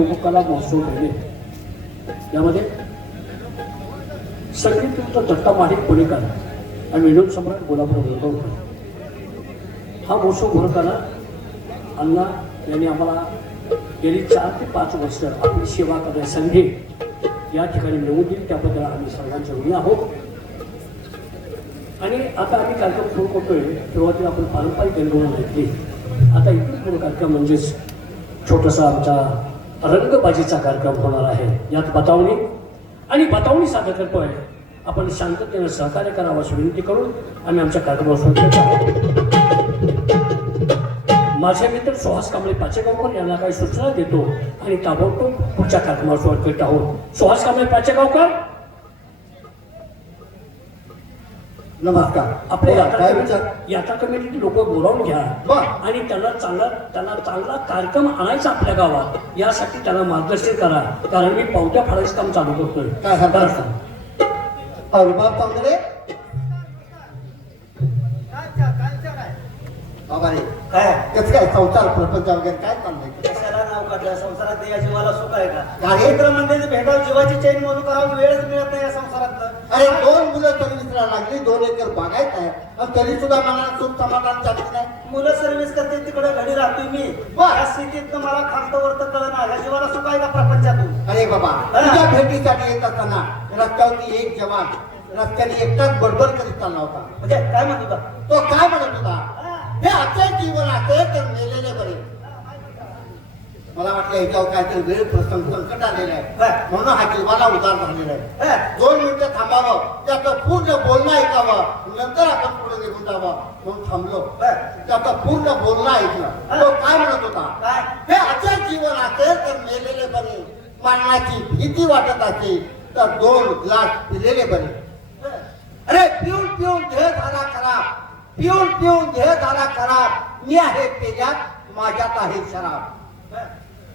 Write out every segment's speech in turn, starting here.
लोककला महोत्सव ठेवले. यामध्ये संगीत दत्ता माडिक पुणेकर आणि विनोद सम्राट गोलापूर गोलगावकर हा महोत्सव भरताना अण्णा यांनी आम्हाला गेली 4 ते 5 वर्ष आपली सेवा करण्यासाठी या ठिकाणी निवडून दिली. त्याबद्दल आम्ही सर्वांचे ऋणी आहोत. आणि आता आम्ही कार्यक्रम सुरू करतोय. सुरुवातीला आपण पारंपरिक रंगवून घेतली. आता इथून पुढे कार्यक्रम म्हणजेच छोटासा आमचा रंगबाजीचा कार्यक्रम होणार आहे. यात बतावणी आणि बतावणी सादर करतोय. आपण शांततेनं सहकार्य करावं अशी विनंती करून आम्ही आमच्या कार्यक्रमावर सुरू आहोत. माझे मित्र सुहास कांबळे पाचेगावकर यांना काही सूचना देतो आणि ताबडतोब पुढच्या कार्यक्रमावर सुरुवात करीत आहोत. सुहास कांबळे पाचेगावकर, नमस्कार. आपल्या यात्रा कमिटीचे लोक बोलावून घ्या आणि त्यांना चांगला कार्यक्रम आणायचा आपल्या गावात. यासाठी त्यांना मार्गदर्शन करा, कारण मी पावत्या फाडायचं काम चालू करतोय. काय चांगले बाबा रे, काय कसं काय संसार प्रपंच वगैरे काय चाललंय? कशाला नाव काढलं? संसारात या जीवाला सुख आहे का? कार्यक्रम म्हणजे भेटावं, जीवाची चैन म्हणून करावं, वेळच मिळत नाही या संसारात. अरे 2 मुलं सर्व्हिसला लागली, 2 एकर बागायत आहे, आणि तरी सुद्धा मला सुख समाधान चालत नाही. मुलं सर्व्हिस करते तिकडे घडी राहतोय मी. या स्थितीत मला खालतवर तर कळलं ना, या जीवाला सुख आहे का प्रपंचातून? अरे बाबा, तुझ्या भेटीसाठी येत असताना रस्त्यावरती एक जवान रस्त्याने एकटाच बडबड करीत चालला होता. म्हणजे काय म्हणत होता तो? काय म्हणत होता? हे असे जीवन असे तर मेलेले बरे. मला वाटलं याच्यावर काहीतरी वेळ प्रसंग संकट आलेलं आहे, म्हणून हा जीवाला उदार झालेला आहे. 2 मिनिटं थांबावं, त्याचं पूर्ण बोलणं ऐकावं, नंतर आपण पुढे निघून जावं म्हणून थांबलो. त्याचं पूर्ण बोलणं ऐकलं. तो काय म्हणत होता? हे असे जीवन असेल तर मेलेले बरे. मरणाची भीती वाटत असेल तर 2 ग्लास पिलेले बरे. अरे पिऊन पिऊन देह झाला खराब, पिऊन पिऊन देह झाला खराब. मी आहे पेल्यात, माझ्यात आहे शराब.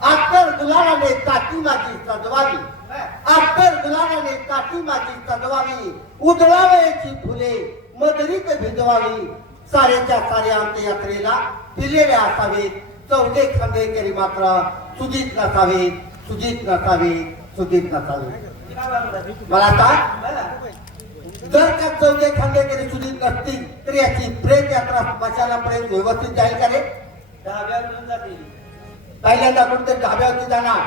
अत्तर गुलालाने ताटी माझी सजवावी, अत्तर गुलालाने ताटी माझी सजवावी. उधळावयाची फुले मदरीत भिजवावी. साऱ्याच्या साऱ्या अंत्ययात्रेला पिलेले असावेत. चौघे खांदेकरी मात्र सुधीत नसावे, सुधीत नसावे, सुधीत नसावे. मला सांग, जर का चौघे खांदेकरी सुधीत नसतील तर याची प्रेत यात्रा स्मशाना पर्यंत व्यवस्थित जाईल का रे? पहिल्यांदा कुठे ढाब्यावरती जाणार,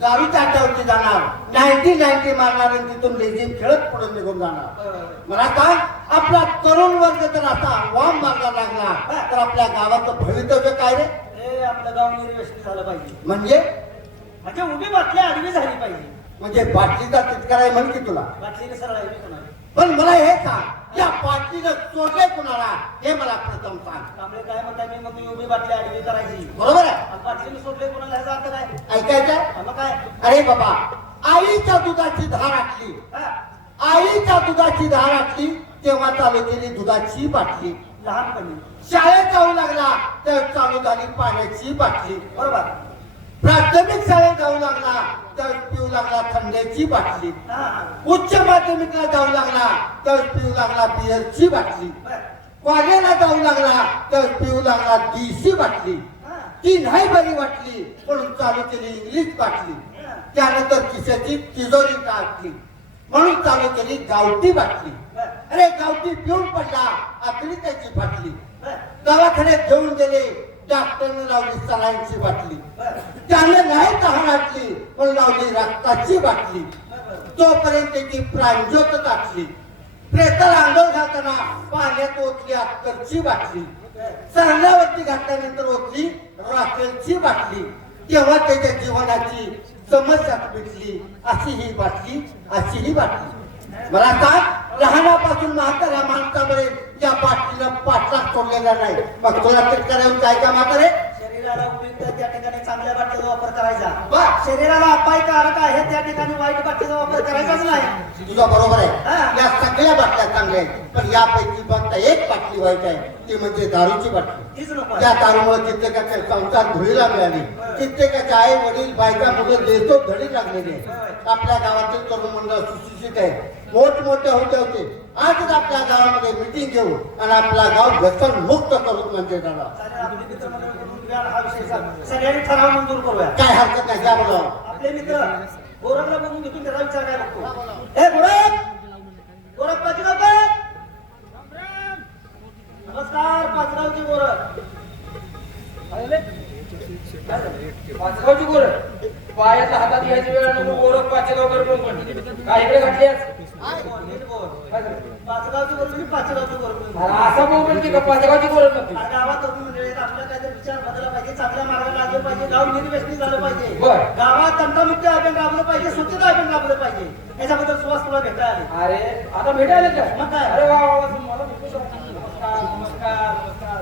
दारूच्या अड्ड्यावरती जाणार, 90 मारणार आणि तिथून लेझिम खेळत पुढे निघून जाणार. मला सांग, आपला तरुण वर्ग जर असा वाम मारला लागला तर आपल्या गावाचं भवितव्य काय रे? आपलं गाव निर्व्यसनी झालं पाहिजे. म्हणजे उभी बाटली आडवी झाली पाहिजे. म्हणजे बाटलीचा तितकार आहे म्हण की तुला? बाटलीने सरळ आहे कोणा? पण मला हे सांग, या बाटलीनं चोरले कुणाला हे मला प्रथम सांग. त्यामुळे काय म्हणताय मी, मग उभी बाटली आडवी करायची, बरोबर बरोबर आहे? आहे. बाटलीने सोडले कोणाला ह्याचा अर्थ काय? ऐकायचं? मग काय? अरे बाबा, आईच्या दुधाची धार आटली, आईच्या दुधाची धार आटली तेव्हा चालू केली दुधाची बाटली. लहानपणी शाळेत जाऊ लागला तर चालू झाली पाण्याची बाटली. बरोबर. प्राथमिक शाळेत जाऊ लागला तर पिऊ लागला थंड्याची बाटली. उच्च माध्यमिकला जाऊ लागला तर पिऊ लागला बिअरची बाटली. कॉलेजला जाऊ लागला तर पिऊ लागला देशी बाटली. ती नाही बरी वाटली म्हणून चालू केली इंग्लिश बाटली. त्यानंतर खिशाची तिजोरी काढली म्हणून चालू केली गावठी बाटली. अरे गावठी पिऊन पडला, आपली त्याची फाटली. दवाखान्यात घेऊन गेले, डॉक्टरने लावली सलाईनची बाटली. त्याने नाही तहान आटली पण लावली रक्ताची बाटली. तोपर्यंत त्याची प्राणज्योत टाकली. प्रेताला अंघोळ घालताना पाण्यात ओतली अत्तरची बाटली. सरण्यावरती घातल्यानंतर ओतली राखेलची बाटली. तेव्हा त्याच्या जीवनाची समस्या मिटली. अशी ही बाटली, अशी ही बाटली. मला सांग, लहानापासून म्हाताऱ्या माणसापर्यंत या बाटलीनं पाठलाग सोडलेला नाही. मग तुला शेतकऱ्यावर काय का म्हातारे? शरीराला उपयुक्त त्या ठिकाणी चांगल्या बाटलीचा वापर करायचा. शरीराला अपायकारक आहे त्या ठिकाणी वाईट बाटलीचा वापर करायचाच नाही. तुझा बरोबर आहे. या सगळ्या बाटल्या चांगल्या आहेत, पण यापैकी फक्त एक बाटली वाईट आहे, ती म्हणजे दारूची बाटली. त्या दारूमुळे कित्येकाचे संसार धुळीला मिळाले, कित्येकाचे आई वडील बायका मुलं देतो धडी लागलेले. आपल्या गावातील तरुण मंडळ सुशिक्षित आहे, मोठमोठे होते. आजच आपल्या गावामध्ये मिटिंग घेऊ आणि आपला गाव व्यसन मुक्त करू म्हणजे झाला. बघूया हा विषय सगळ्यांनी ठराव मंजूर करूया. काय हरकत नाही, त्या बोलवा. आपले मित्र गोरखला बघून घेतो त्याचा विचार काय बघतो. हे गोरख पाचगावकर, नमस्कार. पाचगावची गोरख, पाचगावची गोरख पायाच्या हातात घ्यायची वेळ नको. गोरख पाचगावकर पण काय इकडे घातलीस? पाचगावची गोरख मी पाचगावची गोरख. असा बोल की पाचगावची गोरख नसते. गावात तरुण मंडळी आहेत, आपल्याला काहीतरी विचार बदलला पाहिजे, चांगल्या मार्गाला लागलं पाहिजे, गाव निर्व्यसनी झालं पाहिजे, बर. गावात तंटामुक्त अभियान राबवलं पाहिजे, स्वच्छता अभियान राबवलं पाहिजे. याच्याबद्दल सुवास तुला भेटायला आले. अरे आता भेटायला का? मग काय? अरे वा वा वा, मला भेटू शकतो. नमस्कार नमस्कार नमस्कार.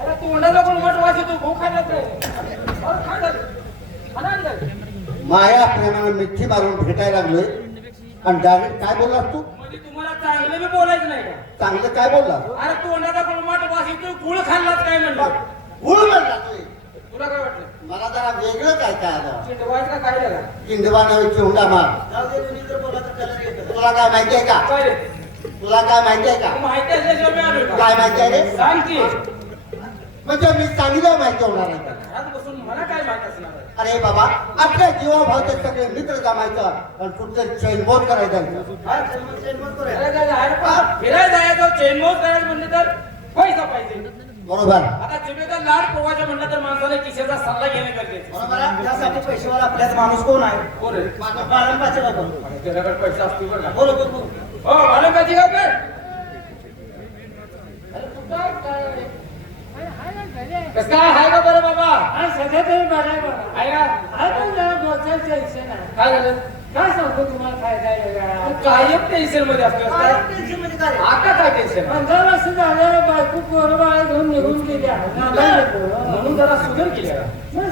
अरे तोंडाला पण मठ वास येतो. भाऊ खायला नाही. अरे काय झालं? आनंद झाला. माया प्रेमानं मिठी मारून भेटायला लागलोय आणि डायरेक्ट काय बोललास तू? म्हणजे तुम्हाला चांगलं बी बोलायचं नाही का? चांगलं काय बोलला? अरे तोंडाला पण मठ वास येतो. गुळ खाल्लाच काय म्हणलं? गुळ म्हणला तू. तुला काय वाटलं? मला जरा वेगळं काय काय आलं. चिडवायचं काय झालं? किंडवा नव्हे चिवडा मार. जाऊ दे, कोणी जर बोलला तर कलर येतो. तुला काय माहिती आहे का? काय रे? तुला काय माहिती आहे का? माहिती असल्याशिवाय मी आलोय का? काय माहिती आहे रे? सांग की. म्हणजे मी सांगितलं माहिती होणार आहे का? घरात बसून मला काय माहित असणार आहे? अरे बाबा, आपल्या जीवाभावचे सगळे मित्र जमायचं आणि कुठं चैनबोध करायचं. हा, चेनमन करूया. फिरायला जायचं चेनमोज करायचं म्हणलं तर पैसा पाहिजे. बरोबर. आता जिभेचा लाड पोवायचं म्हणलं तर माणसाने किशेचा सल्ला घेणे गरजेचं. बरोबर आहे. त्यासाठी पैशावाला आपल्यात माणूस कोण आहे? कोण रे? बाळन पाचगावकर. त्याच्याकडे पैसा असतील बरं का? बोल बोल बोल. हो भालं पाहिजे का काय? अरे तू काय काय कसं काय आहे का बरं बाबा? सध्या तरी बरं आहे बाबा. आहे का? आहे पण जरा डोक्याचं टेन्शन आहे. काय झालं? काय सांगतो तुम्हाला फायदा आहे का? तू कायम टेन्शन मध्ये असतोस काय? टेन्शन मध्ये काय रे? आता काय टेन्शन? 15 वर्ष झालं बायको पोरबाळ घेऊन निघून गेल्या. म्हणून जरा सुधार केली.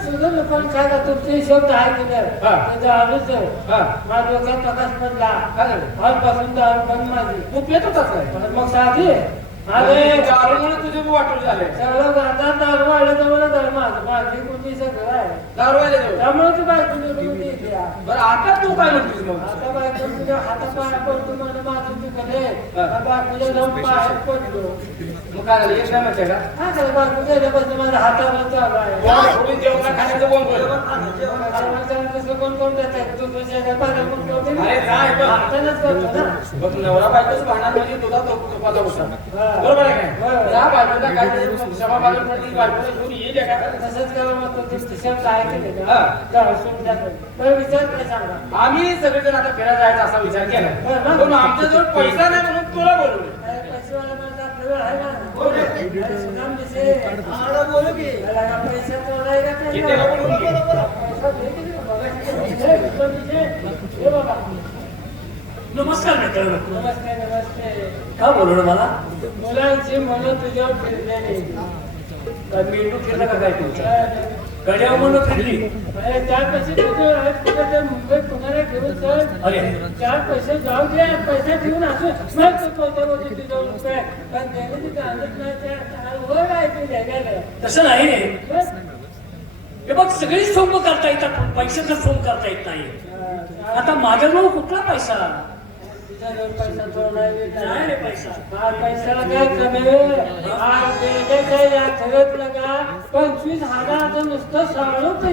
सुधरलं पण काय का तुमचे हिशोब आहे केलं हा. त्याचं आलोच हा. माझ्या डोक्यात प्रकाश पडला. काय झालं? आजपासून दारू बंद माझी. तू पेतच काय? पण मग साधी अरे दारूमुळे तुझे वाटून झाले. सगळं गातात दारू वाढलं तर मला धर्म माझी कुठली सगळं आहे दारू आले जवळ. त्यामुळे ती बायको निघून गेली. बरं आता तू काय म्हणतोस मग? आता बायको तुझ्या हातापाया पडतो मला माझं दुखले. हा. बायकोच्या जाऊन बाहेर पडलो. मग काय झालं? येत नाही म्हणते का? हा काय बायको गेल्यापासून माझ्या हातावर चालू आहे. सोडून जेवणा खाण्याचं कोण बोल? अरे माझं कसं कोण देतात तू तुझ्या पाहिजे अरे काय बघ. हातानेच करतो ना. बघ नवरा बायकोच भांडण म्हणजे तुझा तुपाचा उसा. हा. बरोबर आहे काय? बरोबर. त्या बायकोला काहीतरी क्षमा मागण्यासाठी बायकोला घेऊन येईल का? तसंच करा मग तू शब्द आहे केले हा. का सोडून टाकलं. बरं विचार काय सांगा. आम्ही सगळेजण आता फिरायला जायचा असा विचार केला. बरं. पण आमच्याजवळ पैसा नाही म्हणून तुला बोलवलं. अरे पैसेवाला माझा आपला वेळ आहे ना. हो रे. अरे सुनाम दिसे. आला बोलू की. याला का पैसा तोडाय का काय? किती लोकं बोलून घे. पैसा दे की नाही बाबा. पण दिसे. ये बाबा. नमस्कार मित्रांनो. नमस्ते नमस्ते. का बोलवलं मला? मुलांची म्हणून तुझ्यावर फिरलेली. काय मेंदू फिरला का काय तुमच्या? गड्यावर म्हणून फिरली. अरे चार पैसे तुझे आहेत कुठे ते मुंबईत पुण्याला घेऊन चल. अरे चार पैसे जाऊ दे पैसे घेऊन असू मग तू पैसे होते तुझं रुपये पण त्याने तिथे आणत नाही त्या वर आहे ते जगायला. तसं नाही रे. बस. हे बघ सगळी सोंग करता येतात पण पैशाचं सोंग करता येत नाही. आता माझ्याजवळ कुठला पैसा? तुझ्याजवळ पैसा थोडा नाही रे पैसा. हा पैशाला काय कमी हा देण्याच्या या ठरतलं का 25,000 नुसतं सांगून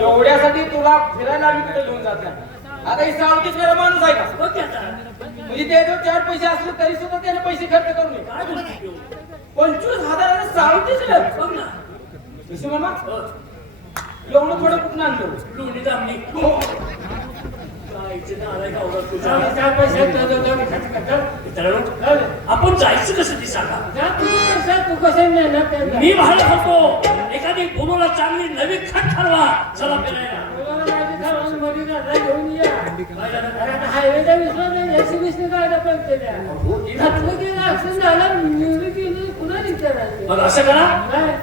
एवढ्यासाठी तुला फिरायला आम्ही कुठे घेऊन जात नाही. आता ही सावकीच मेरा माणूस आहे का? बघ की आता. म्हणजे त्याच्यावर 4 पैसे असले तरी सुद्धा त्याने पैसे खर्च करू नये. काय बोलतो? 25,000 सावकीच रे. बघ ना. कशी मामा हो. एवढं थोडं कुठून आणतो? लोणी दामणी. काय इथे आलाय का उगाच तुझा? चार पैसे खर्च करतात. मित्रांनो, आपण जायचं कसं ते सांगा. तू कसं नेणार त्यांना? मी म्हणत होतो एखादी बोलूला चांगली नवी खट ठरवा चला फिरायला. घेऊन या. अरे आता हायवेचा विश्वास नाही SUV काढला पाहिजे त्या. घातलं की ऍक्सिडेंट झाला निवडी केली पुन्हा विचारायचं. मग असं करा, काय?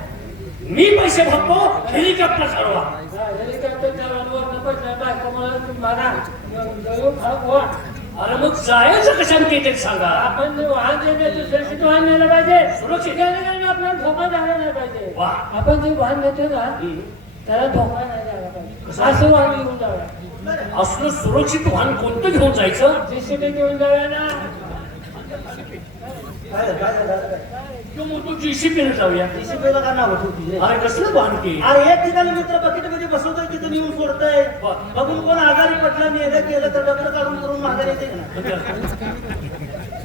मी पैसे भरतो हेलिकॉप्टर ठरवा. हेलिकॉप्टर चालवलं पैसा बायको मला तुम्हाला जरूर भाग व्हा. अरे मग जायचं कशाने ते सांगा. आपण जे वाहन देतो सुरक्षित वाहन नेलं पाहिजे. सुरक्षित. गेल्याने आपल्याला धोका झाला नाही पाहिजे. वा. आपण जे वाहन देतो ना त्याला धोका नाही झाला पाहिजे. असं वाहन घेऊन जाऊया. असलं सुरक्षित वाहन कोणतं घेऊन जायचं? JCB घेऊन जाऊया ना. काय झालं? किंवा मग तू जीसीपीने जाऊया DCP ला का नाव ठेवती रे? अरे कसलं बांधकी अरे एक ठिकाणी मित्र बकेट मध्ये बसवतोय तिथं नेऊन सोडतोय बघून कोण आजारी पडलं नेलं केलं तर डबल काढून करून माघारी येते का ना?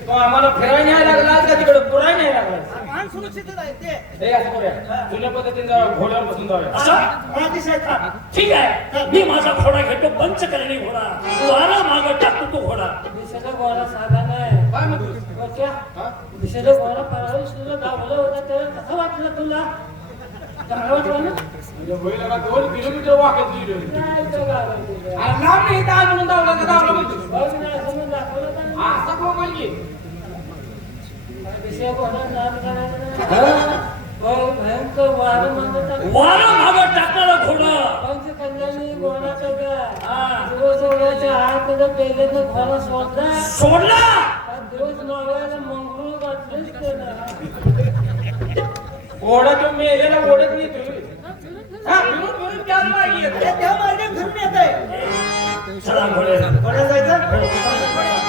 तो आम्हाला फिरायला न्यायला लागला का तिकडे पुराय न्यायला लागला वाहन सुरक्षितच आहे ते. हे असं करूया जुन्या पद्धतीने जाऊया घोड्यावर बसून जाऊया असं मला दिसाय का? ठीक आहे मी माझा घोडा घेतो पंच करणे घोडा वारा मागं टाकतो तो घोडा दिशेला घोडा साधा नाही काय म्हणतो बच्चा, हा? दिशेला घोडा परवा गावला होता तेव्हा कसं वाटलं तुला चांगलं वाटलं ना? म्हणजे होईल का 2 किलोमीटर वाकत गेलो नाही तो गावाला. अरे लांब नाही इथं म्हणून धावला का धावला म्हणतो बघ ना, असं म्हणून दाखवलं का नाही? असं कोण की दिशेला घोडा नाद करायचा नाही. बघ, भयंकर वारं म्हणत होता. वारा मागं टाकणारा घोडा पंचकन्यांनी घोडा टाका. दिवस आत पेलेलं घोडा सोडला. सोडला दिवस नव्याला मंगळूर घातलेच त्याला. घोडा तो मेलेला घोड्यात येतो हा फिरून फिरून त्याच मागे येतो ते त्या मार्गे फिरून येतंय. चला घोडे घोड्यात जायचं?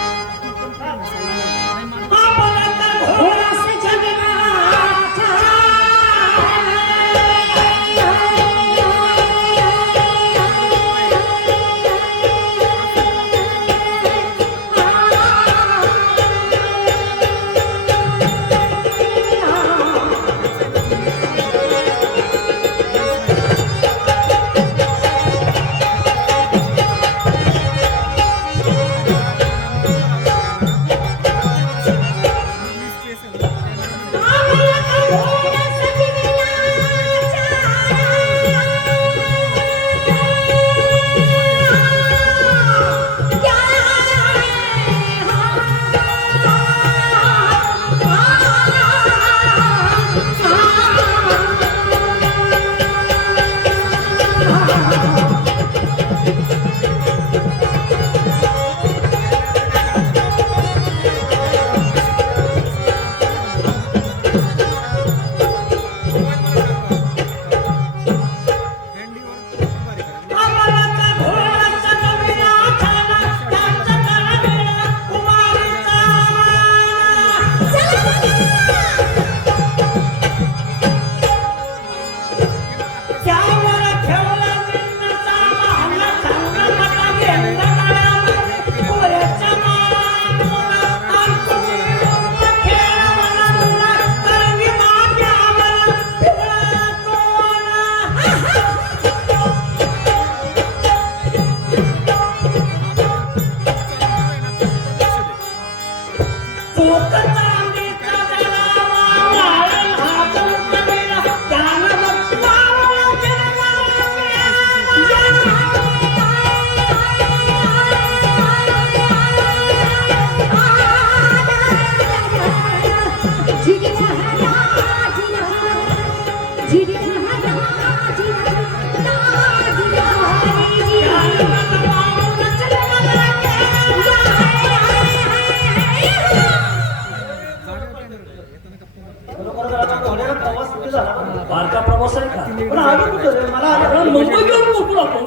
बारका प्रवास आहे का पण आलो कुठं रे? मला आलं. अरे मुंबई घेऊन मोठू आपण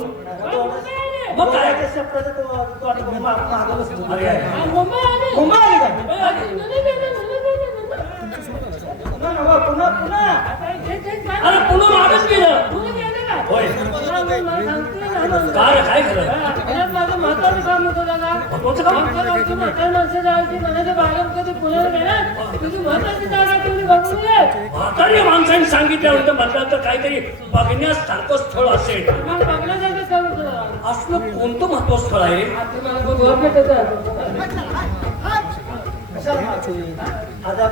मग काय त्या शब्दाचं तो आठवण मागं बसलो. अरे मुंबई आली. मुंबई आली का? पुन्हा पुन्हा नव्ह, पुन्हा पुन्हा. अरे पुन्हा मागच गेलं होय काय काय खरं महत्वाचं काम होतं दादा. महत्वाचं काम? आमची म्हातारी माणसं जायची म्हणायचं बाहेर कधी पुण्याला गेला तुझी महत्वाची जागा तुम्ही बघून ये. म्हातारी माणसांनी सांगितल्यानंतर म्हटलं तर काहीतरी बघण्यासारखं स्थळ असेल मग बघण्यासारखं स्थळ होतं दादा. असलं कोणतं महत्वाचं स्थळ आहे आता मला कोण वर भेटत कशाला मागतोय? आता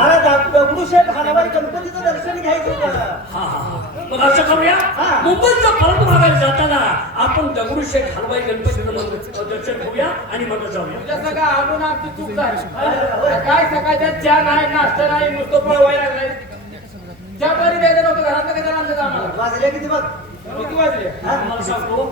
अरे दगडूशेठ हलवाई गणपतीचं दर्शन घ्यायचं होतं. हा हा मग असं करूया हा. मुंबईचा परत मागायला जाताना आपण दगडूशेठ हलवाई गणपतीचं दर्शन घेऊया आणि मग जाऊया तुझ्या सगळं आणून आमची चूक झाली काय सकाळच्या चहा नाही नाश्ता नाही नुसतं पळवायला लागलाय चहा तरी द्यायचं नव्हतं घरात काय आणलं आम्हाला वाजले किती बघ? किती वाजले मला सांगतो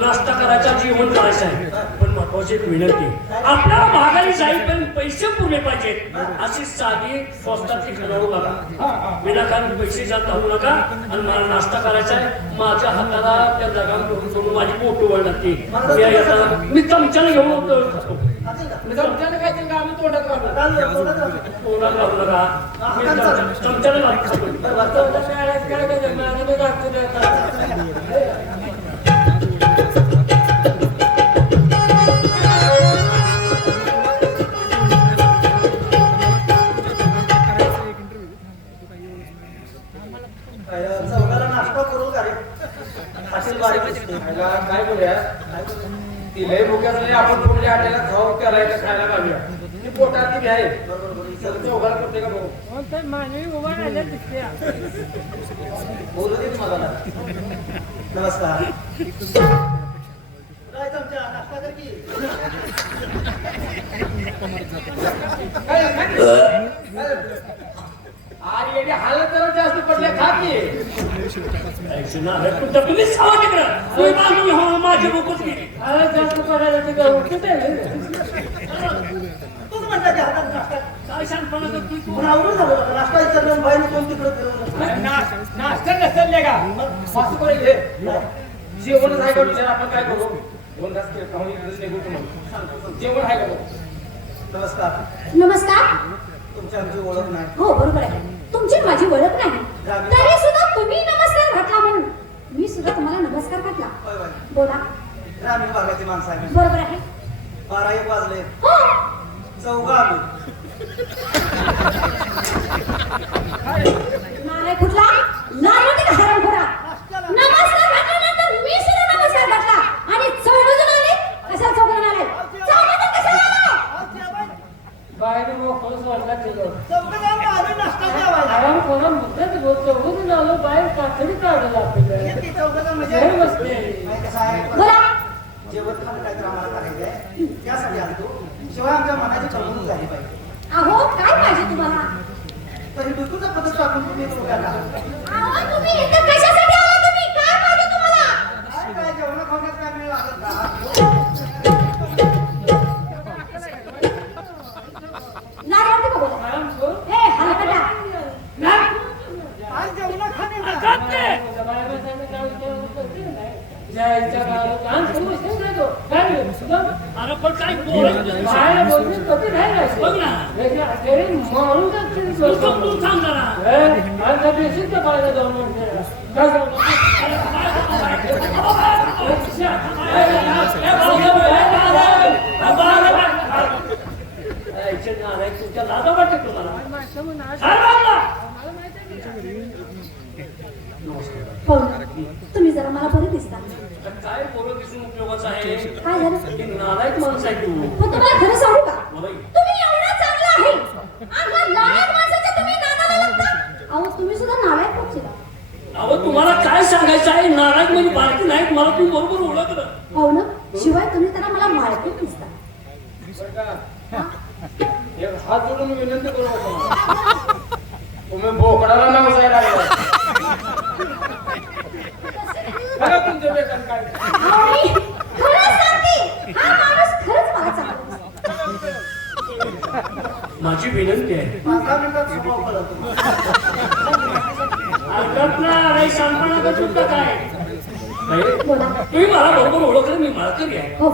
नाश्ता करायचा जेवण करायचं आहे पण महत्वाची एक विनंती आपल्याला माघारी जाईपर्यंत पैसे पुरले पाहिजेत अशी साधी स्वस्तातली ठरवू नका विनाकारण पैसे जात घालू नका आणि मला नाश्ता करायचा आहे माझ्या हाताला त्या जागा घेऊन माझी मोठी वळ लागते मी चमच्याला घेऊन खातो मी चमच्याने खायचं का आम्ही तोंडात घालू तोंडात घालू नका. मी चमच्याने भात खातो. चौघाला नाश्ता करू का रे असेल बारीक दिसते खायला काय बोलूया ती लय भुक्याच नाही आपण पुढल्या आट्याला खाऊ त्याला इथं खायला घालूया ती पोटात ती आहे चौघाला कुठे का भाऊ मानवी उभा राहिल्या दिसते बोलू दे तुम्हाला नमस्कार काय चमचा नाश्ता कर की अरे येणे हालत जरा जास्त पडले खा की तुम्हीच खावा तिकडं. तुम्ही बांधून घ्या, माझी भूकच गेली. अरे जास्त पडायला ते गहू कुठे तूच म्हणता की हातात नाश्ता काय शहाणपणा करतोय तू? पण आवडून झालं होतं. नाश्ता विचारलं बाहेर कोण तिकडे फिरवलं नाश्ता नसेल का असं कोणी घे जेवणच आहे का विचार आपण काय करू दोन घास खाऊन इकडेच निघू तुम्हाला जेवण आहे का बघ नमस्कार नमस्कार. तुमची आमची ओळख नाही हो बरोबर आहे, तुमची माझी ओळख नाही तरी सुद्धा तुम्ही नमस्कार घातला म्हणून मी सुद्धा तुम्हाला नमस्कार घातला. होय होय बोला. ग्रामीण भागाची माणसं आहे बरोबर आहे. 12-1 वाजले हो. चौघा आलो नालायक कुठला लालवटी का हरामखोरा. नमस्कार घातल्यानंतर मी सुद्धा नमस्कार घातला आणि चौघजण आले. कशाला चौघजण आले? चौघजण कशाला आले? बाहेर मोकळं सोडला तिथं चौघजण आले नाश्ता जेवायला आराम कोणा मुद्दाच बोलतो उडून आलो बाहेर कातडी काढलं आपल्याला किती चौघजण म्हणजे जेवण बसते नाही कसं आहे बोला. जेवण खाणं काहीतरी आम्हाला करायचंय त्यासाठी आणतो शिवाय आमच्या मनाची चौघून झाली पाहिजे अहो काय पाहिजे तुम्हाला? तरी बिलकुलचा पद्धत टाकून तुम्ही लोकांना अहो तुम्ही इथं कशासाठी आला? तुम्ही काय पाहिजे तुम्हाला? काय जेवण खाण्यात काय मिळेल लागत का लालवटी का बोला? आराम कोण ए हलकटा. आज जेवण खाणे बाहेर बसायला काय विचार करते नाही जायच्या गावात लहान समोर नाही तो काय सुद्धा अरे पण काय बोलत नाही. बाहेर बोलते कधी नाही बघ ना. मारून जाते तू थांब जरा. माझा बेसिक पाहिजे जाऊन म्हणते तुमच्या लाजा वाटते तुम्हाला. हो ना. तुम्ही जरा मला बरे दिसता. काय बोलत दिसून उपयोगाचं आहे? काय झालं? एक नालायक माणूस आहे तू. मग तुम्हाला खरं सांगू का? बाई, तुम्ही एवढा चांगला आहे आणि नालायक माणसाच्या तुम्ही नादाला लागता. अहो तुम्ही सुद्धा नालायक होत. अहो तुम्हाला काय सांगायचं आहे? नालायक म्हणजे बारकी नाहीत, मला तुम्ही बरोबर ओळखलं. हो ना. शिवाय तुम्ही त्याला मला माळकूट दिसता. एक हात जोडून विनंती करू नका. तुम्ही बोकडाला नाव जायला लागला खरं तुमचं बेकार काय अहो, मी खरं सांगते. हा माणूस खरंच मला चांगला दिसतो. माझी विनंती आहे. 5 मिनिटात स्वभाव कळतो शहाणपणा करतो का काय? बाई, बोला. तुम्ही मला बरोबर ओळखलं, मी माळकरी आहे. हो.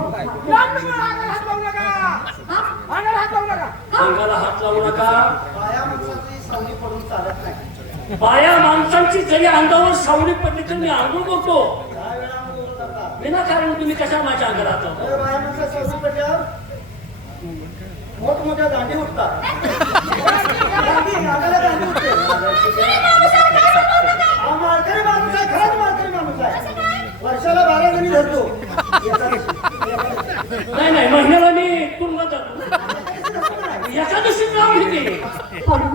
अंगाला हात लावू नका. बाया माणसाची सावली पडून चालत नाही बाया माणसांची जरी अंगावर सावली पडली तर मी आंघोळ करतो. 10 वेळा बोलू नका विनाकारण तुम्ही कशा माझ्या अंगाला हात लावता? बाया माणसाची सावली पडल्यावर मोठमोठ्या दांडी उठतात दांडी अंगाला दांडी उठते हा मालकरी माणूस आहे खरंच मालकरी माणूस आहे वर्षाला 12 जणी धरतो नाही नाही, महिन्याला मी तुरुंगात जातो. याच्या दिवशी नाव घेते. हो ना.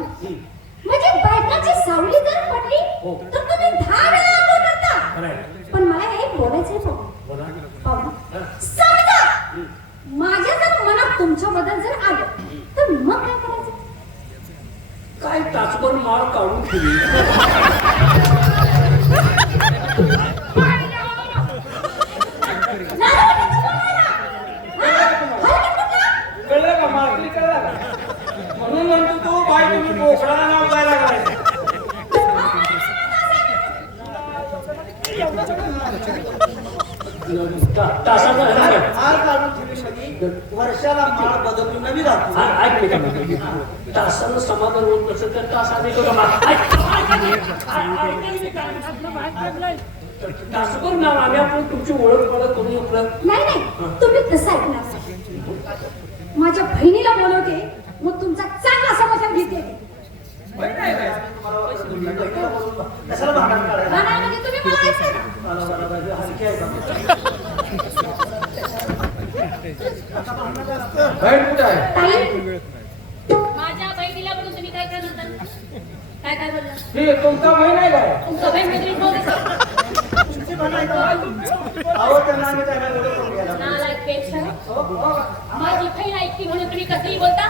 म्हणजे बायकांची सावली जर पडली हो. तर तुम्ही 10 वेळा आंघोळ करता. खरं आहे. पण मला हे बोलायचंय बघ. बोला. हो ना. समजा माझ्या जर मनात तुमच्याबद्दल जर आलं तर मग काय करायचं? काय तासभर माळ काढून ठेवी. कळलं का मारली कळलं का म्हणून म्हणतो तू बाई तुम्ही बोकडाला नाव जायला लागलाय तासाचा माळ काढून ठेवली वर्षाला माळ बदलून नवी घालतो. ऐक मी काय म्हणतो. तासानं समाधान होत नसेल तर तासाने तो तासभर नाव आम्ही आपण तुमची ओळख पडत करून आपलं नाही नाही तुम्ही तसं ऐकणार नाही. माझ्या बहिणीला बोलवते मग तुमचा चांगला समाचार घेते. कशाला भांडण काढायला? नाही म्हणजे तुम्ही मला ऐकता ना. हलकी आहे का? बहीण कुठे आहे? ताई माझ्या बहिणीला म्हणून तुम्ही काय काय म्हणता? काय काय बोलला? ही तुमचा बहीण आहे काय? तुमचं बहीण मैत्रीण बोलत असेल. तुमची भांडण आहे का? अहो, त्यांना आम्ही काय नाही बोलत करून घ्यायला. नालायक पेक्षा. माझी बहीण ऐकती म्हणून तुम्ही कसंही बोलता?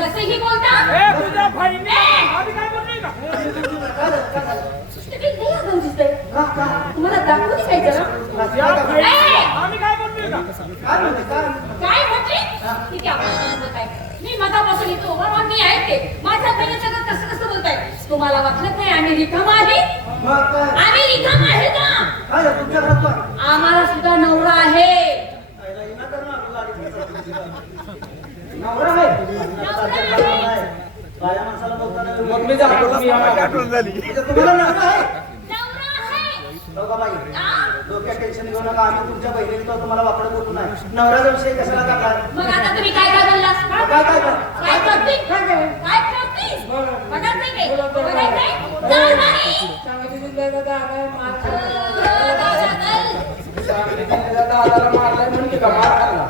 कसंही बोलता? तुझ्या बहिणी आम्ही काय बोललोय का? तुम्ही लई आगाऊ दिसताय. तुम्हाला दाखवू दे काय जरा. आम्ही काय बोललोय का? काय म्हणते? काय? काय म्हटली? ठीक आहे, आपण बोलताय. मी मधापासून इथं उभा राहून मी ऐकते. माझ्या बहिणीचं कसं कसं बोलताय? तुम्हाला वाटलं नाही आम्ही रिकाम आहे? मग काय? आम्ही रिकाम आहे का? काय झालं? तुमच्या घरात काय? आम्हाला सुद्धा नवरा आहे. आईला येणार तर ना आपलं गाडी. नवरा आहे. बाया माणसाला बोलताना मग मी जातो. तुम्ही आम्हाला म्हणजे तुम्हाला नवरा आहे? नवरा आहे. बघा बाई, आ? डोक्यात टेन्शन घेऊ नका. आम्ही तुमच्या बहिणीला तुम्हाला वाकडं बोलू नाही. नवऱ्याचा विषय कशाला काढला? मग आता तुम्ही काय काय बोलला? काय कर? काय करते? काय करते? बघत नाही काय? बघत नाही? चल बाई. दादाला मारलाय म्हणजे का मार खाल्ला?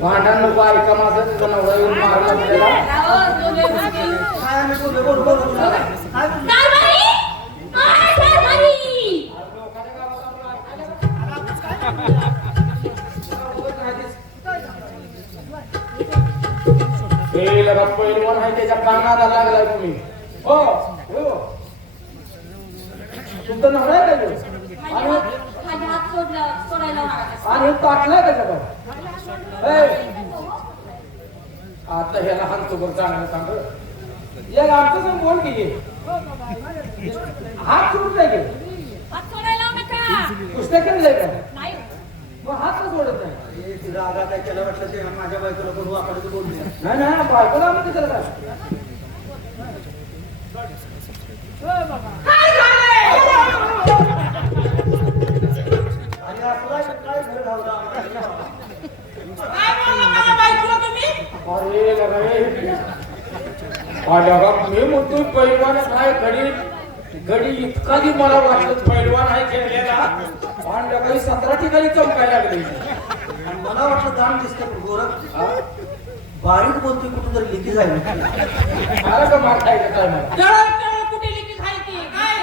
भांडण नको ऐका माझं. तुझा नवरा येऊन मारला आपल्याला. राहो, तुम्ही बाई. काय आम्ही बोलू बोलू बोलू काय? कारभारी! काय कारभारी? हे लगा पैलवान आहे त्याच्या कानाला लागलाय तुम्ही. हो हो तुमचा नवरा आहे का तो? माझे हात सोडायला होणार. आणि टाकलाय त्याच्याकडे. आता ह्याला हात बरं चांगलं सांग. या आमचं सांग बोल की हात सोडून नाही गे हात सोडायला नका. पुस्तक केलंय का? नाही. मग हात का सोडत नाही? हे तिला आगा काय केलं वाटलं ते माझ्या बायकोला बोलू वाकडं बोलू नये. नाही बायकोला आम्ही त्याला काय आणि असं काय घर घालता आम्हाला? अरे लगा मी म्हणतो पैलवान आहे घडी इतका दी मला वाटलं पैलवान आहे खेळलेला आणि लगा 17 ठिकाणी चमकायला लागले. आणि मला वाटलं दाम दिसते गोरख बारीक बोलते कुठं तरी लिखी जाईल. मला का मार खायचं काय मला? कुठे लिखी खायची काय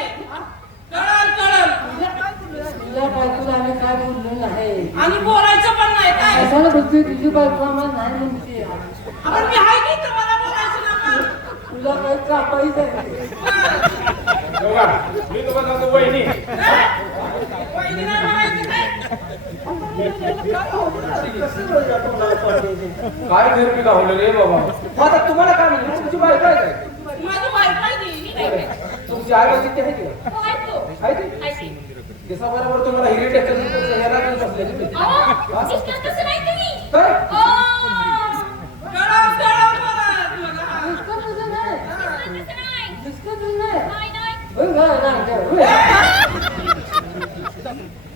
कळल तुझ्या बायकोला आम्ही काय बोललो नाही. आणि बोलायचं पण नाही काय कशाला बोलतोय? तुझी बायको आम्हाला नाही म्हणते. आपण मी आहे की तुम्हाला बोलायचं ना मग. तुला काही कापायचं आहे. बघा, मी तुम्हाला सांगतो वहिनी वहिनी नाही म्हणायचं काय काय घर मी गावलं रे बाबा. मग आता तुम्हाला काय म्हणलं? तुमची बायको आहे काय? माझी बायको आहे ती, मी नाही काय. तुमची आई बाबा किती आहे की? हो, ऐकतो. आहे ती? ऐकते. दिसाबरोबर तुम्हाला हिरे टेकल ह्याला घेऊन बसले तुम्ही. अहो, दिसतात कसं नाही तुम्ही? काय? हो. कळव मला तुला. दिसतं तुझं नाही. दिसतात कसं नाही? दिसतं तुझं नाही. नाही, नाही. होय, होय, नाही, नाही, होय.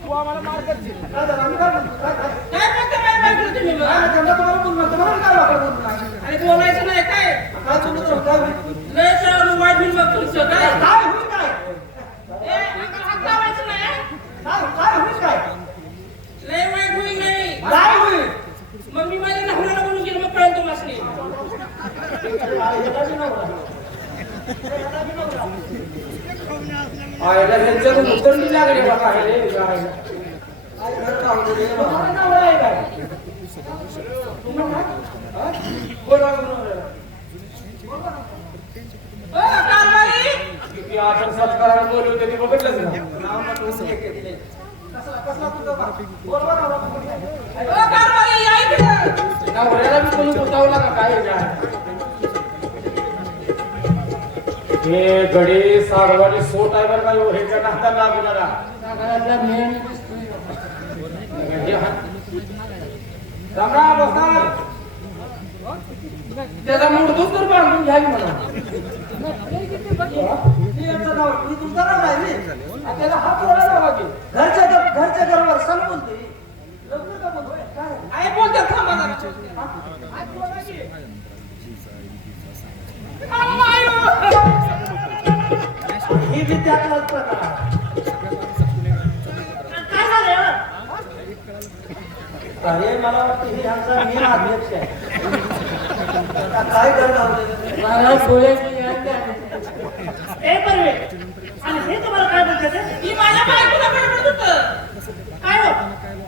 तू आम्हाला मार करशील. काय झालं? आम्ही काय म्हणतो? काय? काय म्हणता बाई बायको तुम्ही मग? काय त्यांना तुम्हाला बोलू नका. तुम्हाला काय वाकडं बोलू नाही. आणि बोलायचं नाही काय काय बोलू तर काय होईल? लय सगळं वाईट होईल मग तुमचं काय काय होईल काय? ए, आम्हाला हात लावायचं नाही हं? काय होईल काय? लय वाईट होईल नाही काय होईल? मग मी माझ्या नवऱ्याला बोलून गेलो मग कळेल तुम्हाला आईला ह्यांच्याकडून उतरली लागली बघा हे रे गायला. काय घर राहू दे बाबा. तुम्हाला नवरा आहे काय? तुम्हाला काय? हा? बोला नवरा. ओ, कारभारी! किती आदर सत्काराने बोलवते ते बघितलंच ना. नाव म्हटलं की एक दिले. कसला तुझा बाप? बोलवा ना बाबा. ओ, कारभारी, या इकडं. नवऱ्याला बी कोणी बोलावं लागा काय काय हे गडी सागवानी सोट आहे बरं का ह्याच्या नात्याला लागू नका. सगळ्यातला मेन दिसतोय. रामराम वस्ताद. त्याचा मूर्तच तर बांधून घ्यावी म्हणा. मी यांचा नाव मी तुमचा नाव आहे मी. आणि त्याला हात जोडा लावा की. घरच्या घरावर सांग बोलतोय लवकर का बोलतोय काय आई बोलतात थांबा जरा. ही विद्यार्थ्यालाच प्रकार आहे. काय झालं अरे मला वाटतं हे आमचा मेन अध्यक्ष आहे. आता काय करणार मला बोलायची याद नाही. ए परवे आणि हे तुम्हाला काय बोलते ते? ही माझ्या बायकोला बडबडत होतं. काय हो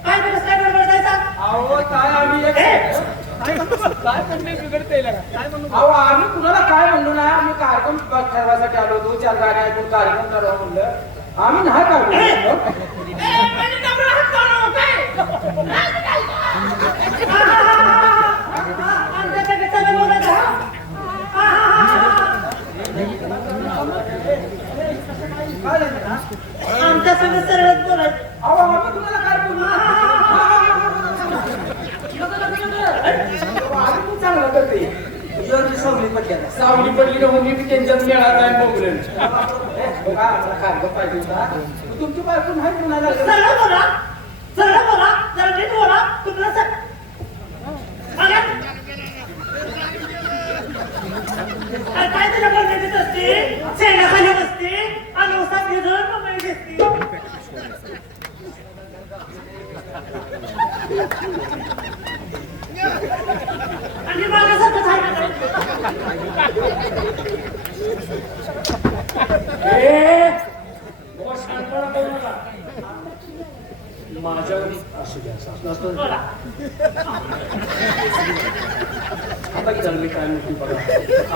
काय दिवस काय बडबडायचा अहो काय आम्ही एक काय म्हणणे बिघडते अहो आम्ही कुणाला काय म्हणलो नाही. आम्ही कार्यक्रम ठरवायसाठी आलो होतो. 4 गाड्या ऐकून कार्यक्रम ठरवा म्हणलं. आम्ही नाही काढलो. ए, म्हणजे नवरा हात लावणार हो काय? आमच्याकडे सगळं बोलायचं हा? आमच्या सगळं सरळच बोलायचं अहो आम्ही कुणाला काय बोललो आम्ही खूप चांगलं करते. तुझ्यावरची सवली पडली सावली पडली ना मी बी त्यांच्यात मिळाला आहे बोगलेन. बघा आम्हाला कार्यक्रम पाहिजे होता. तुमची बायको नाही कुणाला सरळ बोला जरा नीट बोला तुम्हाला काय तुला बोलण्याची असते शेणाखाली बसते आणि उसात घेऊन मम्मी घेतली आणि माझ्यासारखंच आहे माझ्या असू द्या असं बोला आता की झालं मी काय म्हणते बघा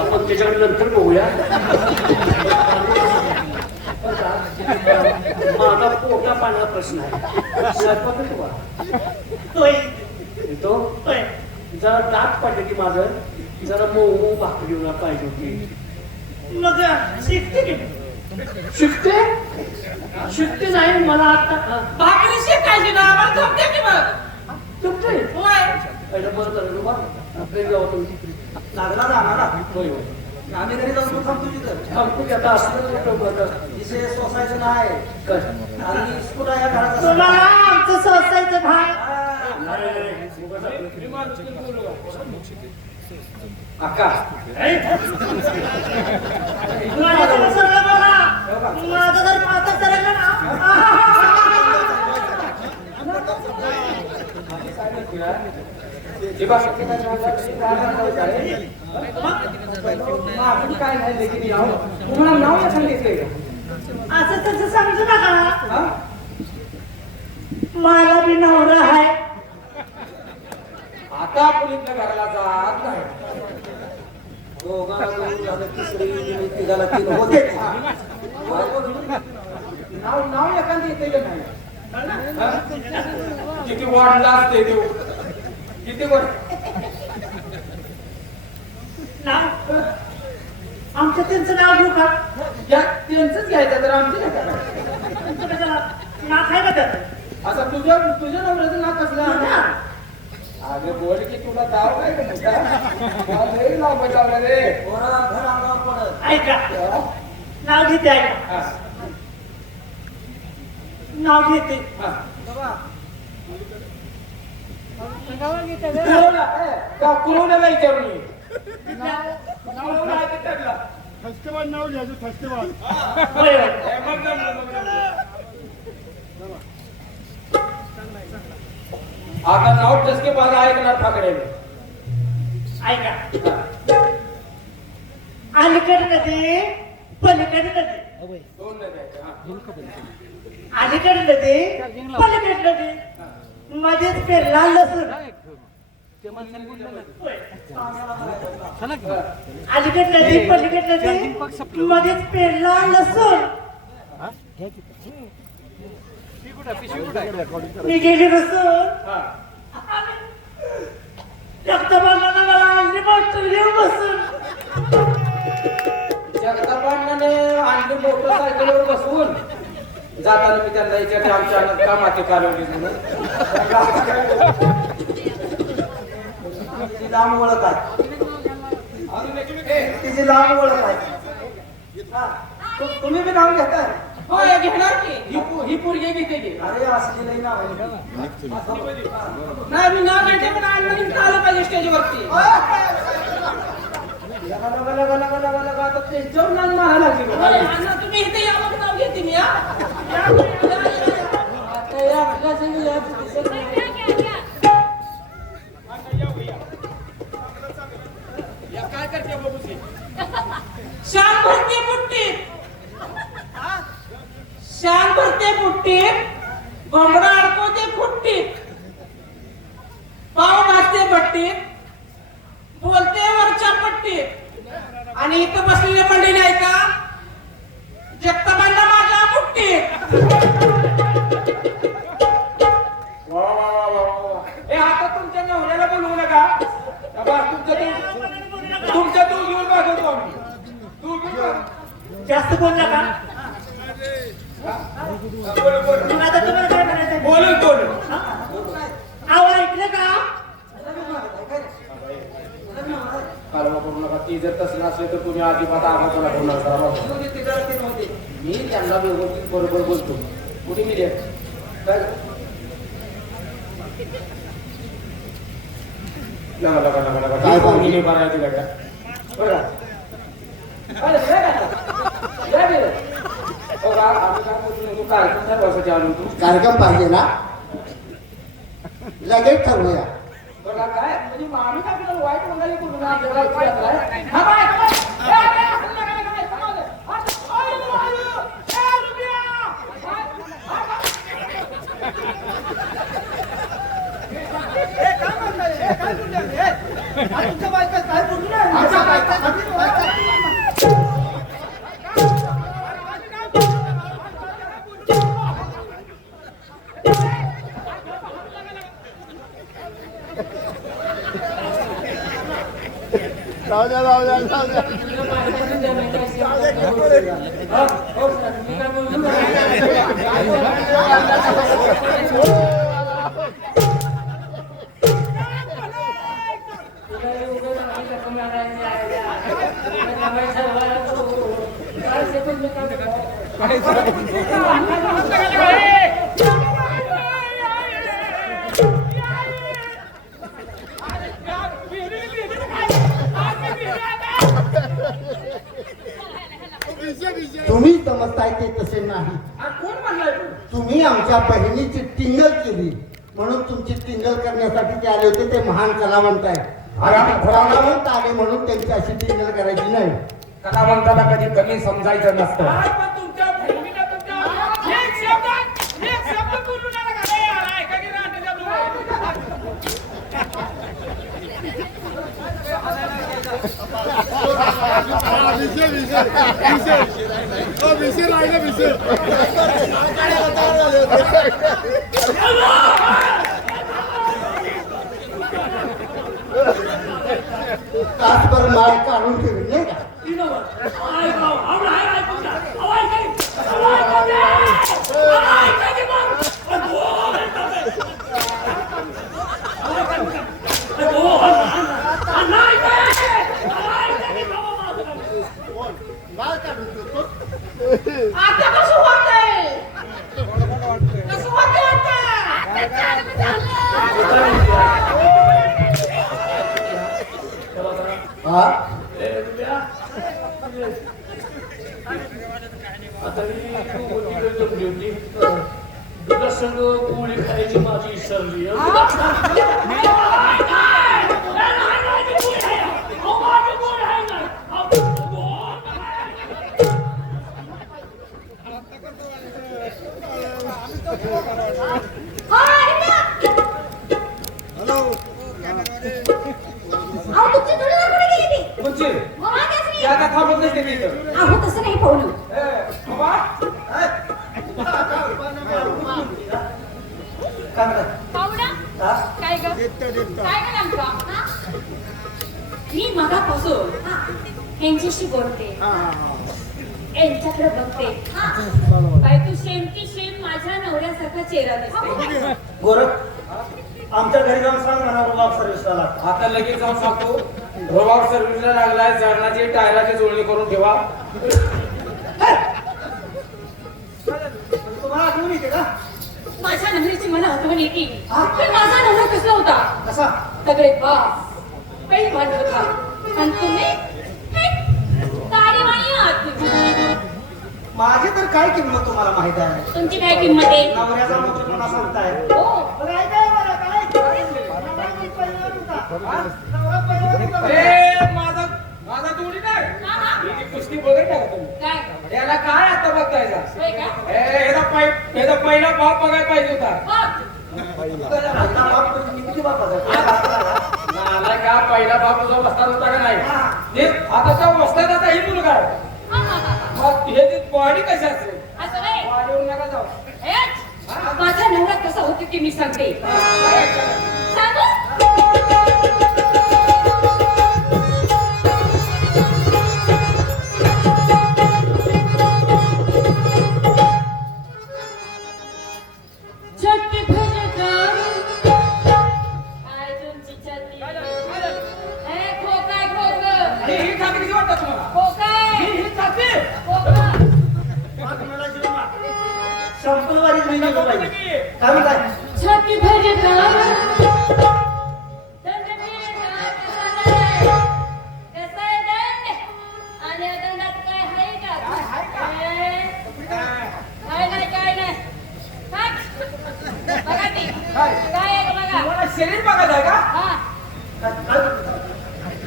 आपण त्याच्याकडे नंतर बघूया. बरं का? माझा पोटा पाण्याचा प्रश्न आहे. स्वयंपाक येतो का? होय येतो होय जरा दात पडले की माझं जरा मऊ भाकरी होणार पाहिजे होती. मग शिकते की शिकते नाही मला आता भाकरी शेकायची ना आम्हाला जमते की मग. शिकते होय. पहिलं बरं झालं बा आपल्या गावात तुम्ही लागला जाणार होय होय आम्ही घरी जाऊन तू थांबतो तिथं थांबतो की आता असलं इथे सोसायचं नाही काय आणि स्कूल या घरात तुम्हाला आमचं सोसायचं भाग अक्का माझ्यासमोर सरळ बोला माझं जर पातळ सरकलं ना काय नाही लेकिन तुम्हाला नाव एखादं घेतलंय का? असं तसं समजू नका मला बी नवरा आहे आता आपण इथल्या घराला जात नाही. दोघांना दोन झालं, तिसरी तिघाला तीन होते नाव एखादं घेतलेलं नाही. किती वाढला असते देऊ किती वाढ नाव आमचं त्यांचं नाव घेऊ का त्यांचंच घ्यायचं तर आमचे नाही करायचं. तुमचं कशाला नाव आहे का त्यात आता तुझ्या नवऱ्याचं नाव कसलं आहे? अरे बोल की तुला दाव काय का लई नाव बजावलं रे. ऐका नाव घेते ऐका हा, नाव घेते हा. कुरवण्याला विचारून ये. कुरवणं आहे ते ठरलं. होय होय मग जमलं. आता नाव टसके बाजा ऐकणार ठाकरे ऐका अलीकडे नदी पलीकडे नदी दोन नद्या आहेत, हा. अलीकडे नदी पलीकडे नदी मध्येच पेरला लसूण होय. अलीकडे नदी पलीकडे नदी मध्येच पेरला लसूण मी गेली बसून हा. जगदबाला मला आणली बसून घेऊन बसून जगदंबाने आणली मोटरसायकलवर बसवून जाताना मी त्यांना विचारले आमच्या कामाचे कालवली म्हणून लांब ओळख आहे अजून एक तिची लांब ओळख आहे हा, तुम्ही बी नाव घेताय हो हे घेणार की ही पोरगी घेते की अरे असलेलं नाव आहे. नाही मी नाव घेते पण अण्णांनी आलं पाहिजे स्टेजवरती लगा लगा लगा लगा लगा लगा आता ते जेवणाला म्हणायला लागली बघ. अण्णा तुम्ही इथे या मग नाव घेते मी हा आता या आपल्यासाठी या दिसत नाही. काय करते बाबूजी शान भरते बुट्टीत शान भरते बुट्टीत घोंगडा अडकवते फुट्टीत पाव घासते भट्टीत बोलते वरच्या पट्टीत आणि इथं बसलेले मंडळी नाही का जगताबाईंना माझ्या बुट्टीत हे आता तुमच्या नवऱ्याला बोलवू नका तुमच्या तू घेऊन बघतो आम्ही तू घेऊन जास्त बोल नका मग आता तुम्हाला काय करायचं बोलू आवाज ऐकलं का कालवा करू नका ती जर तसं नसले तर तुम्ही अजिबात आम्हाला करू नका मी त्यांना व्यवस्थित बरोबर बोलतो कुठे मी दे काय बोलली? बरं कार्यक्रम पाहिजे ना लगेच ठरवूया काय म्हणजे आम्ही काय केलं वाईट म्हणाले तुम्ही समजताय ते तसे नाही कोण म्हणलाय तुम्ही आमच्या बहिणीची टिंगल केली म्हणून तुमची टिंगल करण्यासाठी ते आले होते ते महान कलावंत आहेत कलावंत आले म्हणून त्यांची अशी टिंगल करायची नाही कलावंताला कधी कमी समजायचं नसतं तुमच्या बहिणीला तुमच्या एक शब्द बोलू नका ऐका की तासभर माय काढून ठेवली नाही का आता कसं होतंय कसं होतंय हा आता तुला सगळं पोळी खायची माझी विसरली थांबत नसते मी इथं अहो तसं नाही पाहुणं पाहुणा काय ग काय ग नेमका मी मगापासून यांच्याशी बोलते यांच्याकडे बघते काय तू सेम टी सेम माझ्या नवऱ्यासारखा चेहरा दिसते गोरख आमच्या घरी जाऊन सांग म्हणा रुबाब सर्व्हिसला लागतो. आता लगेच जाऊन सांगतो रोबाब सर्व्हिसला लागलाय जळणाची टायराची जुळणी करून ठेवा. तुम्हाला आठवण येते का? माझ्या नवऱ्याची मला आठवण येते. पण माझा नवरा कसला होता? कसा? सगळे बास पैलवान होता आणि तुम्ही गाडीवाणी आहात. माझी तर काय किंमत तुम्हाला माहित आहे? तुमची काय किंमत आहे? नवऱ्याचा मोठेपणा सांगताय. हो बरं, ऐकाय बरं, काय? नवरा मी पहिलवान होता. नवरा पहिलवान होता. ए माझा जोडी नाही हा, हा. ही कुस्ती बघितला का तुम्ही? काय याला काय आता बघतायचा? होय का? याचा पहिला बाप बघायला पाहिजे होता. बघ आता बाप तुम्ही किती बापाचा आहे? काय बापाचा आहे? नालाय का पहिला बाप तुझा वस्ताद होता का नाही? हे आता त्या वस्तादाचा ही मुलगा आहे. हा, हा, हा. मग हे बॉडी कशी असेल? असं नाही. बॉडीवर नका जाऊ. हेच. माझा नवरा कसा होता ते मी सांगते. काय करायचं? सांगू? छाती भरता. काय तुमची छाती? ए, खोका, खोका. ही छाती कशी वाटतं तुम्हाला? खोका. ही छाती? खोका. मग मला जीवा. संपलवारी नाही गेलो पाहिजे. काय म्हणताय? छाती भरता. दंड फिरता. कसा आहे दंड? आणि या दंडात काय आहे का? काय नाही, काय नाही. हट. बघा ती. काय? काय आहे का बघा. तुम्हाला शरीर बघायचं आहे का? हा.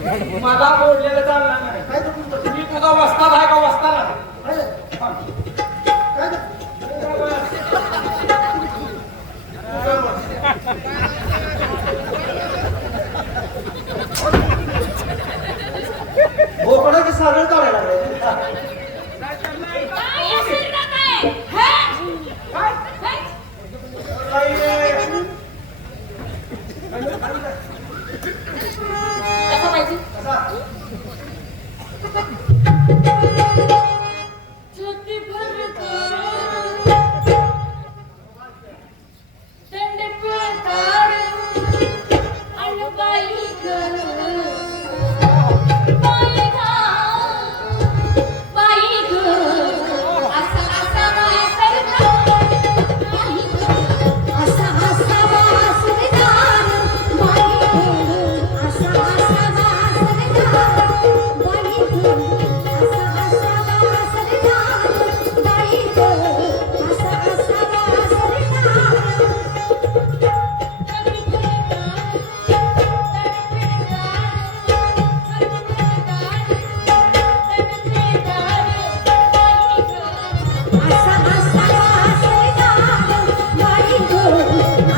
काय मला बोललेलं चालणार नाही. काय तर बोलतो? तुम्ही तुझा वस्ताद आहे का वस्ताद आहे? काय तर? बोकडाची सागळ काढायला लागले. काय या शरीरात आहे? हट. काय? हट. कसं पाहिजे? छाती भरता. दंड फिरता. आणि बाई गं. बाई गं. बाई गं. असा असा वासरता. बाई गं. असा असा वासरदार बाई गं, असा असा वासरदार बाई गं, असा असा वासरदार बाई गं, असा असा वासरदार. असा असा वासरदार बाई गं,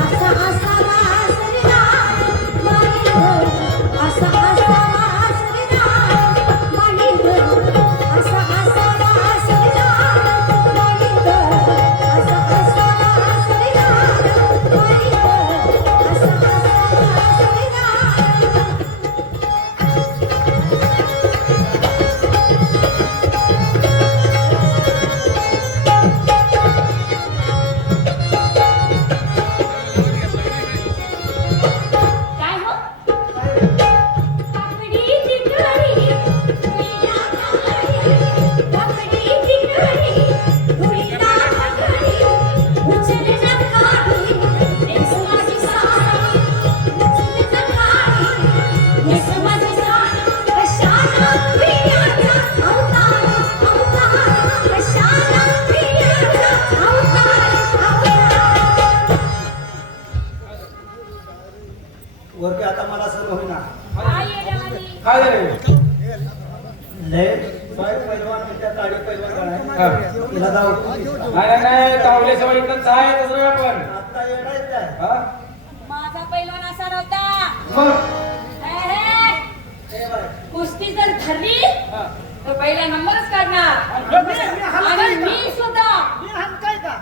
असा असा वासरदार बाई गं, असा असा वासरदार बाई गं, असा असा वासरदार बाई गं, असा असा वासरदार बाई गं, असा असा वासरदार. काय हो? काकडी तिकडी तुळीला काकडी, काकडी तिकडी तुळीला काकडी, उचल नकाडी नेस माझी साडी, उचल नकाडी नेस माझी साडी. कशाला प्रियाचा अवतार, अवतार, कशाला प्रियाचा अवतार, अवतार. वरती आता मला सर्व होईना. काय येड्यावानी? काय झालं? लय साहेब पैलवान त्या काळी पैलवान हा. आहे. तिला जाऊ. नाही तावले सवय इकडंच आहे तसं आपण. आता येडायचं काय? हा? माझा पैलवान असा नव्हता. मग? हे बाय. कुस्ती जर धरली हा. तर पहिला नंबरच काढणार. आणि मी सुद्धा मी हाणताय का?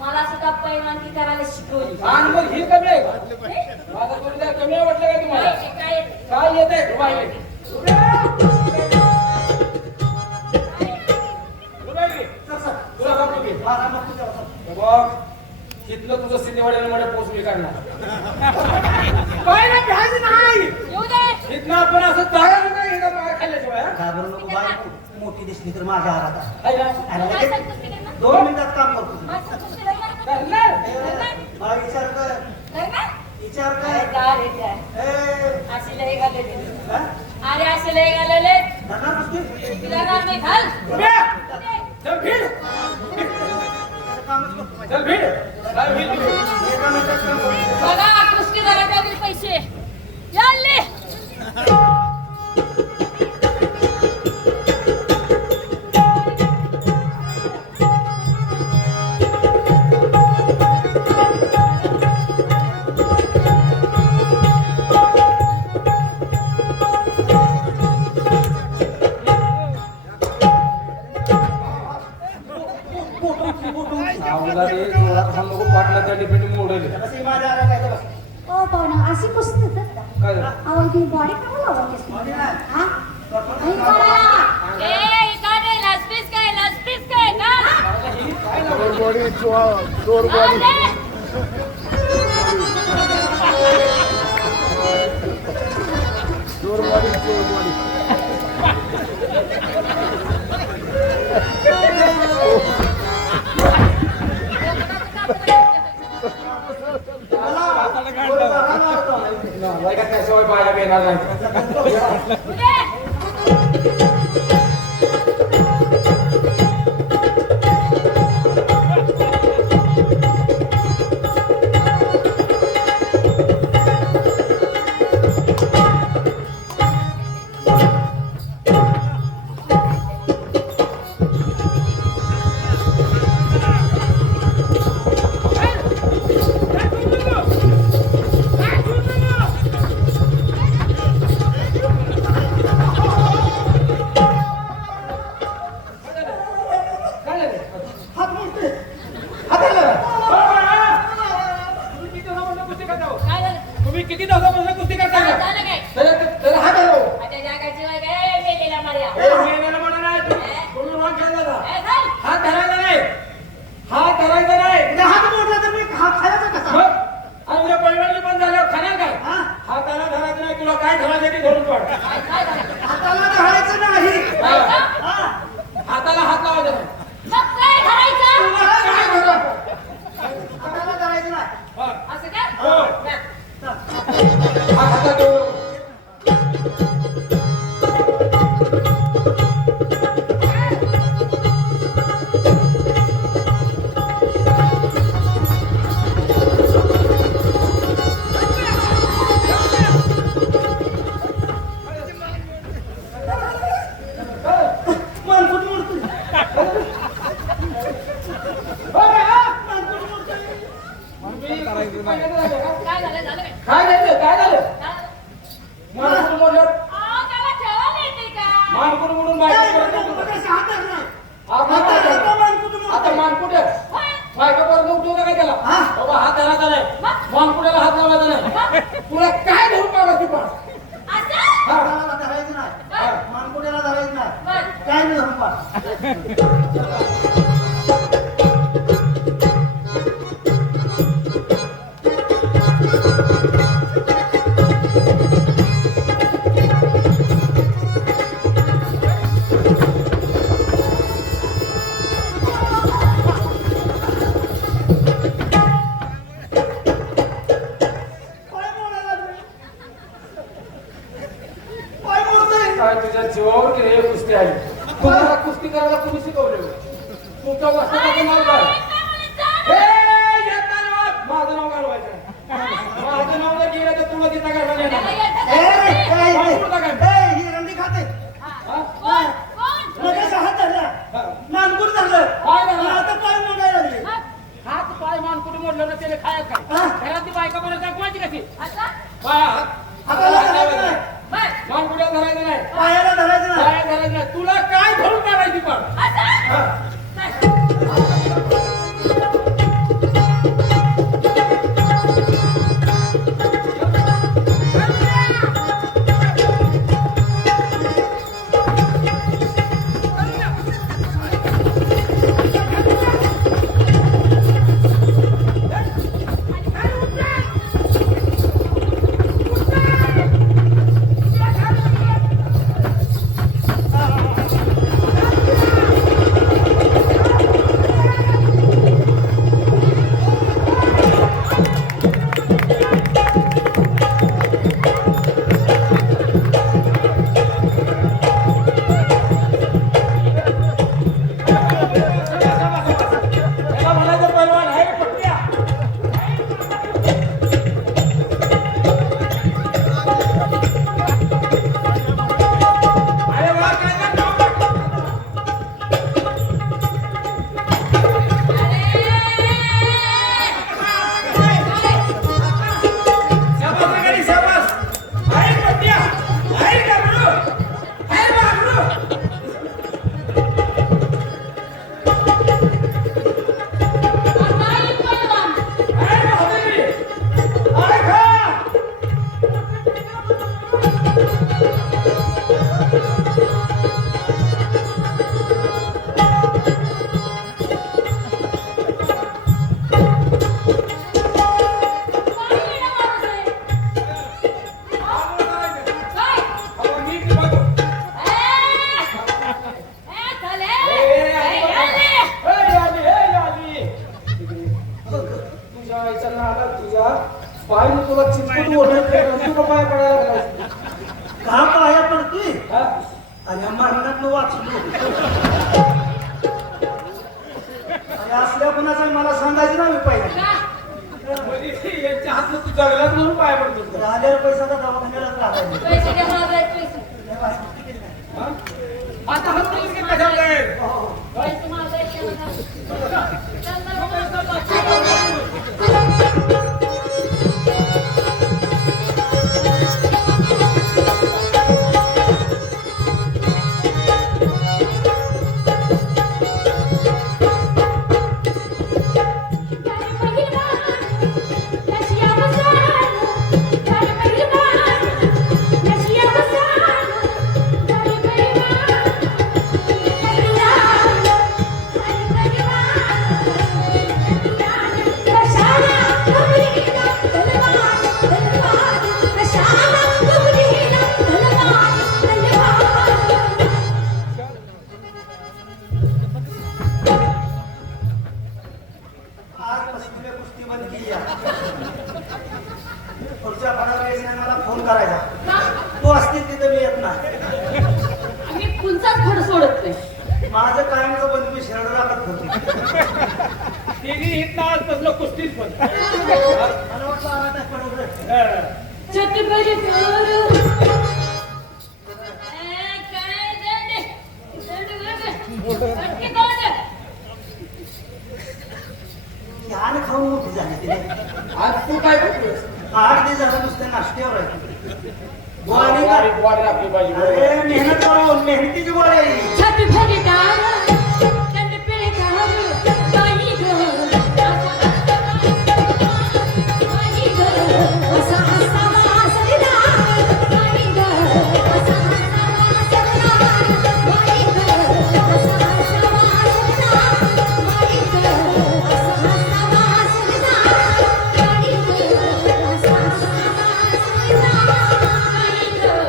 मला सुद्धा पैलवानकी करायला शिकवली. आणि मग ही कमी आहे का? हे? माझा जोडीदार कमी वाटलं का तुम्हाला? काय काय येते रुबाई? तुला सांगतो की माझा नको जाऊ. बघ, तुला तुझं सिद्धेवाड्याला मला पोचली करणार काय ना भ्यायचं नाही येऊ दे. इथनं आपण असं जायचं नाही एकदा बाहेर खाल्ल्याशिवाय हा? घाबरू नको बाई मोठी दिसली तर माझ्या हातात आहे. आहे ना? अरे काय लगेच सांगतोस ते करणार? 2 मिनिटात काम करतो तुझं. माझं कुस्ती करणार? करणार? मला विचार कर करणार? विचार अरे कर जा रे जा. ए, अशी लय घालले. हा? अरे अशी लय घालले. धरणार कुस्ती? तिला नाव नाही घाल. उभ्या! चल भीड त्याचं कामच करतो माझं. चल भीड काय भीड तुझी? एका मिनिटात काम करतो. बघा कुस्ती करायला दिले पैसे. याले. आवला रे जोरात हा नको पाटला त्या डिपेंड मोडले तशी माझ्या हातात आहे, बस. ओ पाहुणा अशी कुस्ती होतात का? काय झालं? अहो ती बॉडी का लावतेस? बॉडी नाही. हा? आणि कोणाला? ए इकडे लास्पीस काय का? आले. नाही का त्याशिवाय बाया घेणार नाही उदे. काय झालं? हात मोडते. हाताला. तुम्ही किती दिवसापासून कुस्ती करता हो? काय झालं? तुम्ही किती दिवसापासून कुस्ती करता काय का? झालं काय? त्याला हात हलव. आता जागाची वय काय मेलेला मार्या. ए, मेलेलं म्हणा नाही. तुम्ही रोज खेळला जा. ए चल. हात धरायचा नाही. हात धरायचा नाही. उद्या हात मोडला तर मी खायचा कसा? मग? आणि उद्या पैलवानगी बंद झाल्यावर खाणार काय? हा? हाताला धरायचं नाही. तुला काय धरायचं ते धरून पड. काय झालं? हाताला धरायचं नाही. काय का? हा? हाताला हात लावायचा नाही. मग काय धरायचं? तुला काय धरा? हाताला धरायचं नाही. हा. असं का? हो. ना. हात हातात ठेवू. मानकुट मोडतोय. काय झालं? झालं काय? काय झालं? काय झालं? झालं. मानकुट मोडल्यावर अहो, त्याला ठेवायला येते का? मानकुट मोडून काय बायका करतो? परत उठवतो. कसा हात धरणार? आता आता मानकुट मोडतोय. आता मानकुट आहे. होय. बायका परत उठवतो का त्याला? हा? बाबा हात धरायचा नाही. मग? मानकुटाला हात लावायचा नाही. तुला काय धरून पाडायची पण? असं? हाताला धरायचं नाही. मानकुट्याला धरायचं नाही. बरं. काय नाही धरून पाड. पाय मोडतोय. काय तुझ्या जीवावर की रे कुस्ती आली? तुम्हाला कुस्ती करायला कोणी शिकवलं? तुमच्या वस्त्राचं नाव काय? ए, येत नाही नाव. माझं नाव घालवायचं. माझं नाव जर गेलं तर तुला तिथं घालवायला त्याला येणार. येतं ए, का? ए, मानकुटला काय? ए, ही रंडी खाते. हा. कोण? कोण? मग कसा हात धरला? मानकुट धरलं. पाय धरला. आता पाय मोडायला लागले. मग? हात पाय मानकुट मोडलं ना त्याने खायचं काय? हा? घरातली बायका परत दाखवायची कशी? असं? पाय हात हाताला धरायचं नाही. बरं. मानकुट्याला धरायचं नाही. पायाला धरायचं नाही. पाय धरायचं नाही. तुला काय धरून पाडायची पण? असं? हा. बरं. चिटकून ओढत तू पाय पडायला लागला. का पाया पडतोय हा? आणि मरणात वाचलो आणि असल्या कुणाचा मला सांगायचं ना मी पाहिजे म्हणजे यांच्या हातनं तू जगलाच म्हणून पाय पडतो. राहिलेला पैसा तर दवाखान्यालाच लागायचा पैसे द्या मला जायचे पैसे. हा? आता हात केलीस की कशाला जाईल? पैसे मला जायचे मला. चल ना, आजपासून तुम्ही कुस्ती बंद केली आहे. पुढच्या 15 वेळेस मला फोन करायचा का? तू असतील तिथे मी येत नाही मी पुढचाच फड सोडत नाही. माझं कायमचं बंद मी शरड राखत होतो तिघी इथं आजपासून कुस्तीच पण. मला वाटलं आला पडवलं हा. छत्रपती करू. काय दंड? दंड कोण? ह्यानं खाऊन मोठी झाली तिने आज तू काय करतोयस? 8 दिवस झालं नुसतं नाश्त्यावर आहे गोळी बारीक वाढ राखली पाहिजे. अरे मेहनत करून मेहनतीची गोळी आहे छत्रपती करू. दंड पिळे करू. बाई गं. बाई गं. असा असावा असला. बाई गं. असा असावा असला. बाई गं. असा असावा असला. बाई गं. असा असावा असला. बाई गं. असा असावा असला. बाई गं.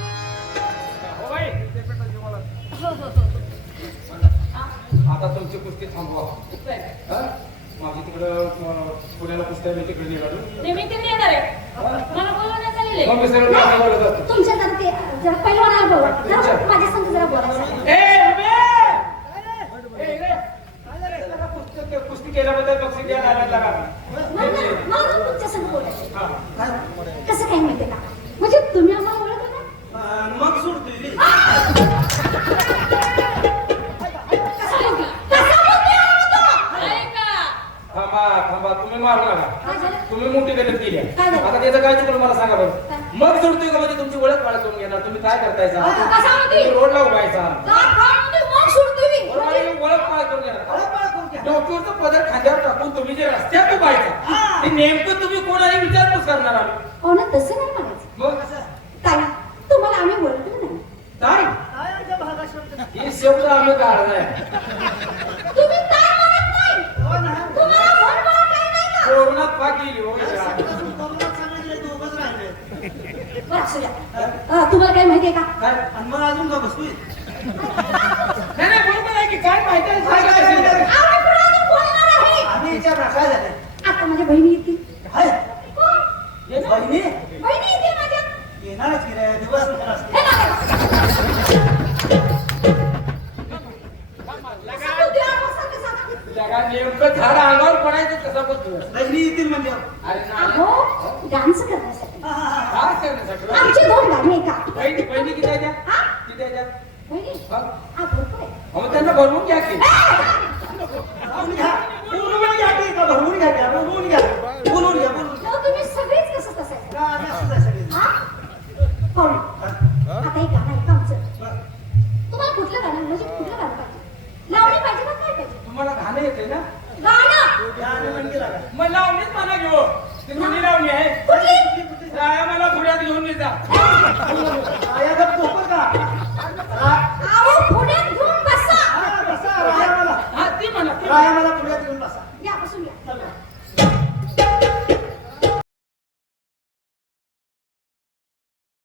हो बाई. आता तुमची कुस्ती थांबवा. हा? माझी तिकडं पुण्याला कुस्ती आहे, मी तिकडे निघालो. मग मी सरळ माझ्या बोलत असतो. तुमच्या जरा ते जरा पैलवान अनुभव माझ्या संग जरा बोलायचं ए, उभे! ए, इकडे. जरा कुस्ती केल्याबद्दल बक्षीस द्यायला आणायला लागा. म्हणून तुमच्या संग बोलायचं हा. कसं काय माहितीये का म्हणजे तुम्ही आम्हाला ओळखलं ना मग सोडतोय मी. थांबा थांबा, तुम्ही मारू नका. काय झालं? तुम्ही मोठी गलत केली आहे. काय झालं? आता त्याचं काय चुकलं मला सांगा बरं. काय? मग सोडतोय का म्हणजे तुमची ओळख पाळत करून घेणार. तुम्ही काय करतायचा? कसा म्हणतोय? तुम्ही रोडला उभायचा. मग सोडतोय मी बरोबर आहे, ओळख पाळत करून घेणार. डॉक्टरचं पदर खांद्यावर टाकून तुम्ही जे रस्त्यात उभायचा ते नेमकं तुम्ही कोणाला विचारपूस करणार आम्ही. हो ना तसं नाही म्हणायचं मग कसं? ताई तुम्हाला आम्ही ओळखलं नाही ताई, काय आमच्या भागात शब्द? हे शब्द आम्ही काढलाय. तुम्ही ताई म्हणत नाही हो ना. तुम्हाला फोन म्हणत नाही का कोरोनात पाक गेली हो. सकाळपासून कोरोनात सांगितले दोघंच राहिले बरं, असू द्या. तुम्हाला काय माहितीये का काय? आणि मग अजून का बसतोय नाही नाही, बरोबर आहे की काय माहिती आहे, सांगा काय कशी. काय? आम्ही पुढे अजून बोलणार आहे आम्ही विचारणार काय झालं आता माझ्या बहिणी येतील हाय हो, बहिणी बहिणी येतील माझ्या येणारच की रे दिवस नसते हे बघा. सांगू द्या, सांगा, सांगा. जगा नेमकं झाड अंगावर पडायचं कसं बघतो. बहिणी येतील म्हणजे अरे नाही. अहो डान्स करण्यासाठी काय करण्यासाठी? आमची 2 गाणी आहे का बहिणी बहिणी किती आहे त्या? हा? किती आहे त्या? बहिणी हा? हा भरपूर आहे मग त्यांना भरवून घ्या की. बोलून घ्या बोलून घ्या की का भरवून घ्या की? बोलून घ्या बोलून घ्या बोलून घ्या. हो, तुम्ही सगळेच कसं कसं आहे का आम्ही असंच आहे सगळे. हा? पाहुणे, आता एक गाणं आहे का आमचं तुम्हाला कुठलं गाणं म्हणजे कुठलं गाणं पाहिजे लावणी पाहिजे का काय पाहिजे तुम्हाला घाणं येते ना? गाणं या आणि म्हणजे लागा. मग लावणीच मला घेऊ. ती जुनी लावणी आहे. कुठली राया मला पुण्यात घेऊन ये जा. आयागत पोपट का अहो पुण्यात घेऊन बसा हा, बसा, राया मला हा, ती म्हणा ती. राया मला